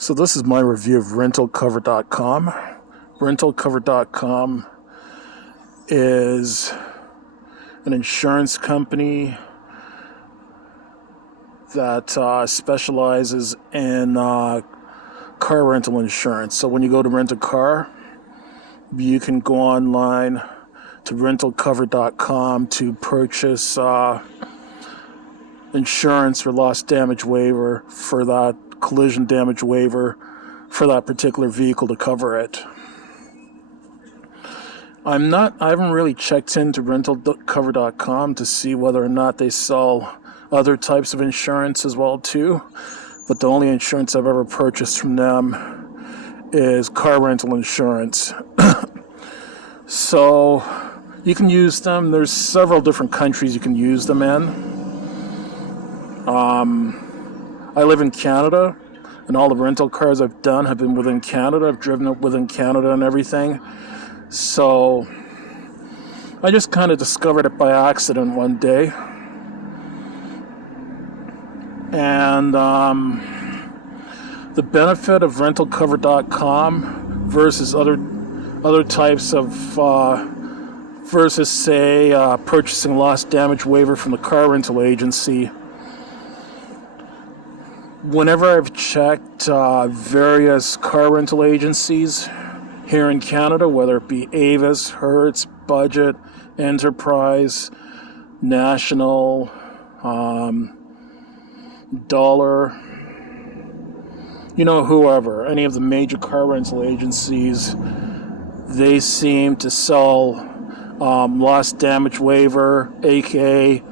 So this is my review of rentalcover.com. Rentalcover.com is an insurance company that specializes in car rental insurance. So when you go to rent a car, you can go online to rentalcover.com to purchase insurance or loss damage waiver for that collision damage waiver for that particular vehicle to cover it. I haven't really checked into rentalcover.com to see whether or not they sell other types of insurance as well too, but the only insurance I've ever purchased from them is car rental insurance. So you can use them. There's several different countries you can use them in. I live in Canada, and all the rental cars I've done have been within Canada. I've driven up within Canada and everything. So I just kind of discovered it by accident one day. And the benefit of rentalcover.com versus other types of versus say purchasing loss damage waiver from the car rental agency. Whenever I've checked various car rental agencies here in Canada, whether it be Avis, Hertz, Budget, Enterprise, National, Dollar, whoever, any of the major car rental agencies, they seem to sell loss damage waiver, aka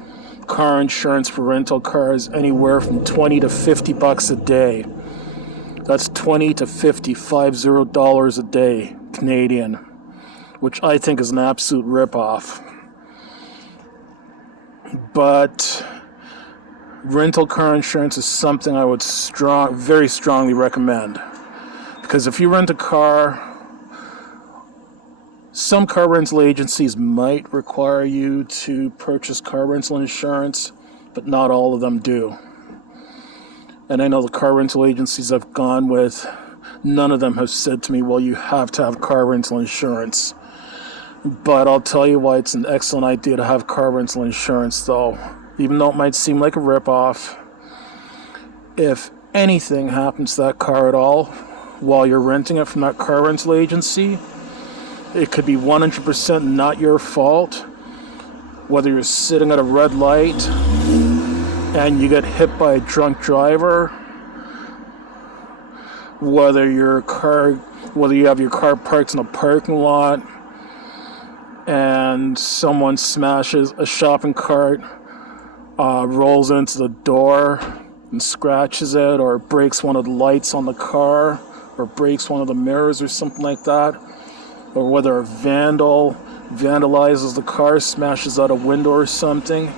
car insurance for rental cars, anywhere from $20 to $50 a day. That's $20 to $50 a day Canadian, which I think is an absolute ripoff. But rental car insurance is something I would very strongly recommend, because if you rent a car, some car rental agencies might require you to purchase car rental insurance, but not all of them do. And I know the car rental agencies I've gone with, none of them have said to me, well, you have to have car rental insurance. But I'll tell you why it's an excellent idea to have car rental insurance, though. Even though it might seem like a ripoff, if anything happens to that car at all while you're renting it from that car rental agency, it could be 100% not your fault. Whether you're sitting at a red light and you get hit by a drunk driver, whether you have your car parked in a parking lot and someone smashes a shopping cart, rolls into the door and scratches it, or breaks one of the lights on the car, or breaks one of the mirrors or something like that, or whether a vandal vandalizes the car, smashes out a window or something,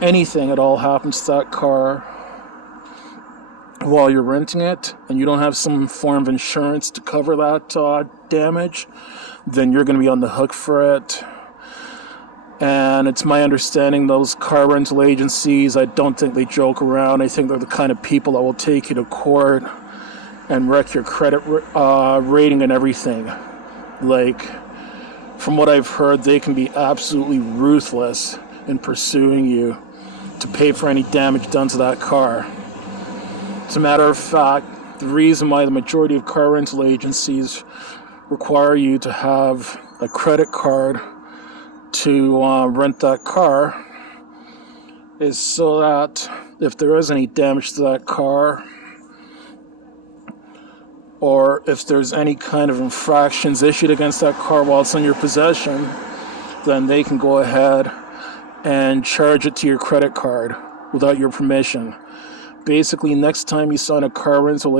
anything at all happens to that car while you're renting it, and you don't have some form of insurance to cover that damage, then you're going to be on the hook for it. And it's my understanding those car rental agencies, I don't think they joke around. I think they're the kind of people that will take you to court and wreck your credit rating and everything. Like, from what I've heard, they can be absolutely ruthless in pursuing you to pay for any damage done to that car. As a matter of fact, the reason why the majority of car rental agencies require you to have a credit card to rent that car is so that if there is any damage to that car, or if there's any kind of infractions issued against that car while it's in your possession, then they can go ahead and charge it to your credit card without your permission. Basically, next time you sign a car rental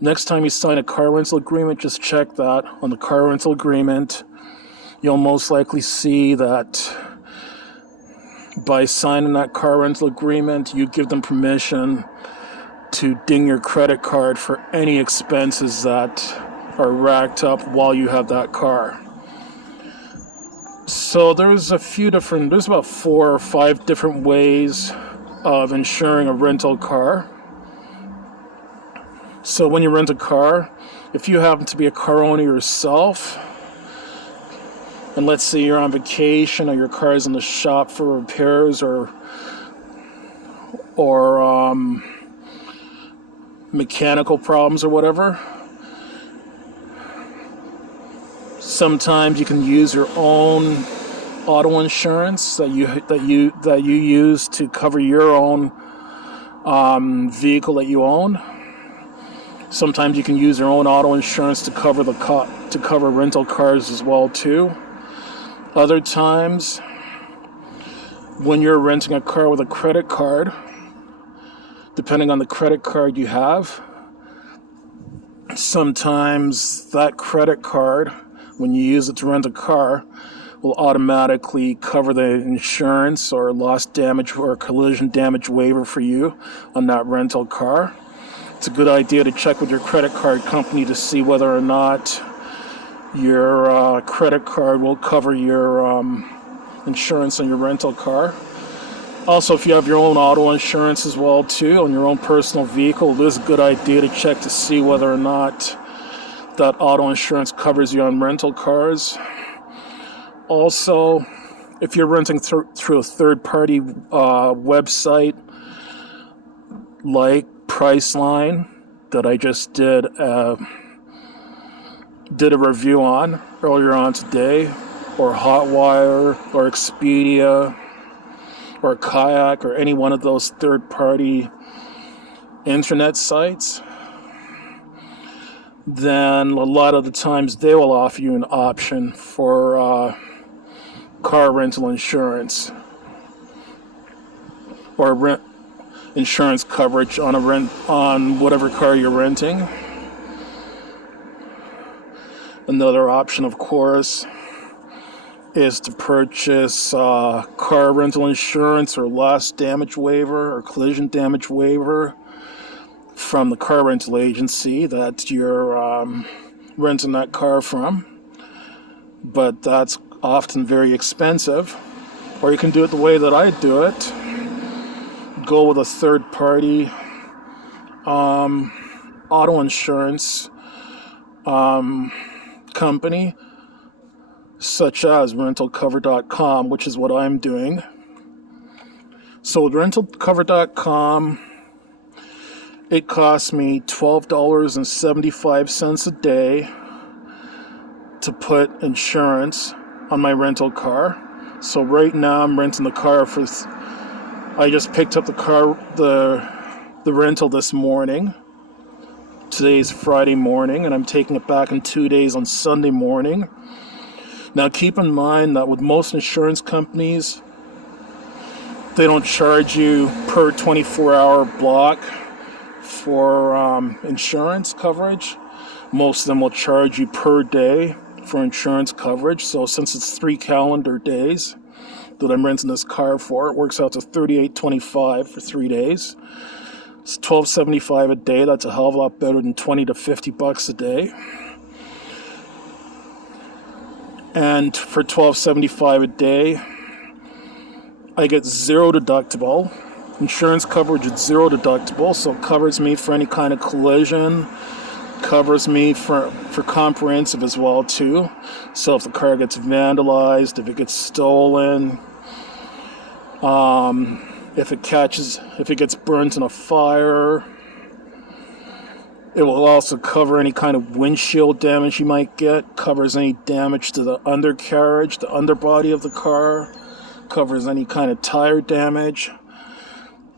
next time you sign a car rental agreement, just check that on the car rental agreement. You'll most likely see that by signing that car rental agreement, you give them permission to ding your credit card for any expenses that are racked up while you have that car. So there's about 4 or 5 different ways of insuring a rental car. So when you rent a car, if you happen to be a car owner yourself, and let's say you're on vacation or your car is in the shop for repairs or mechanical problems or whatever, sometimes you can use your own auto insurance that you use to cover your own vehicle that you own. Sometimes you can use your own auto insurance to cover rental cars as well too. Other times, when you're renting a car with a credit card, depending on the credit card you have, sometimes that credit card, when you use it to rent a car, will automatically cover the insurance or loss damage or collision damage waiver for you on that rental car. It's a good idea to check with your credit card company to see whether or not your credit card will cover your insurance on your rental car. Also, if you have your own auto insurance as well too on your own personal vehicle, it is a good idea to check to see whether or not that auto insurance covers you on rental cars. Also, if you're renting through a third-party website like Priceline that I just did a review on earlier on today, or Hotwire, or Expedia, or Kayak, or any one of those third-party internet sites, then a lot of the times they will offer you an option for car rental insurance or insurance coverage on whatever car you're renting. Another option, of course, is to purchase car rental insurance or loss damage waiver or collision damage waiver from the car rental agency that you're renting that car from. But that's often very expensive. Or you can do it the way that I do it. Go with a third-party auto insurance company, such as rentalcover.com, which is what I'm doing. So with rentalcover.com, it costs me $12.75 a day to put insurance on my rental car. So right now I'm renting the car for... I just picked up the rental this morning. Today's Friday morning, and I'm taking it back in 2 days on Sunday morning. Now keep in mind that with most insurance companies, they don't charge you per 24-hour block for insurance coverage. Most of them will charge you per day for insurance coverage. So since it's 3 calendar days that I'm renting this car for, it works out to $38.25 for 3 days. It's $12.75 a day. That's a hell of a lot better than $20 to $50 a day. And for $12.75 a day, I get zero deductible. Insurance coverage is zero deductible, so it covers me for any kind of collision, covers me for comprehensive as well too. So if the car gets vandalized, if it gets stolen, if it gets burnt in a fire, it will also cover any kind of windshield damage you might get, covers any damage to the undercarriage, the underbody of the car, covers any kind of tire damage.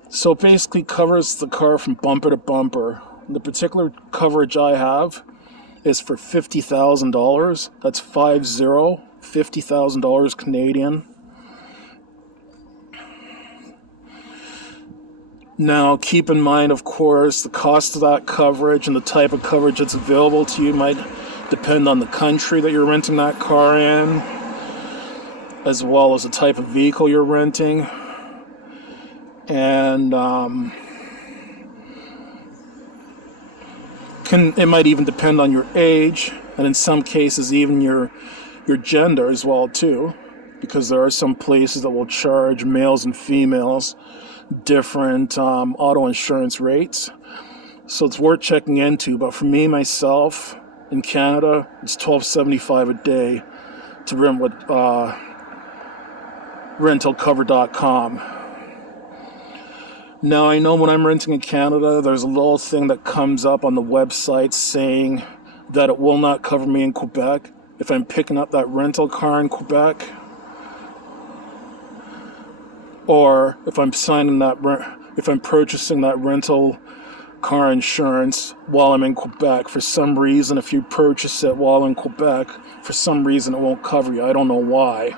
So it basically covers the car from bumper to bumper. The particular coverage I have is for $50,000. That's $50,000 Canadian. Now, keep in mind, of course, the cost of that coverage and the type of coverage that's available to you might depend on the country that you're renting that car in, as well as the type of vehicle you're renting. And it might even depend on your age, and in some cases even your gender as well too, because there are some places that will charge males and females different auto insurance rates. So it's worth checking into. But for me, myself, in Canada, it's $12.75 a day to rent with rentalcover.com. Now, I know when I'm renting in Canada, there's a little thing that comes up on the website saying that it will not cover me in Quebec if I'm picking up that rental car in Quebec, or if I'm purchasing that rental car insurance while I'm in Quebec. For some reason, if you purchase it while in Quebec, for some reason it won't cover you. I don't know why.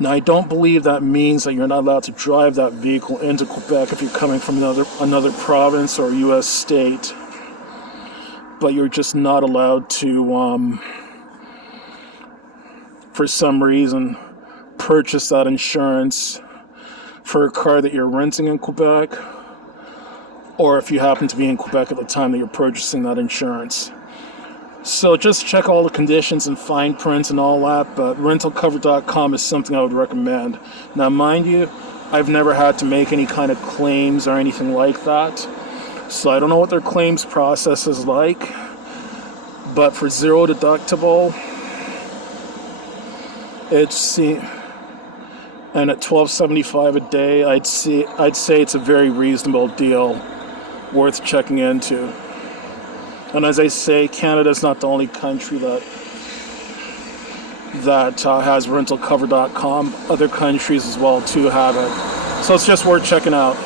Now, I don't believe that means that you're not allowed to drive that vehicle into Quebec if you're coming from another province or U.S. state, but you're just not allowed to, for some reason, purchase that insurance for a car that you're renting in Quebec, or if you happen to be in Quebec at the time that you're purchasing that insurance. So just check all the conditions and fine print and all that, but rentalcover.com is something I would recommend. Now, mind you, I've never had to make any kind of claims or anything like that, so I don't know what their claims process is like, but for zero deductible, and at $12.75 a day, I'd say it's a very reasonable deal, worth checking into. And as I say, Canada's not the only country that has rentalcover.com. Other countries as well too have it. So it's just worth checking out.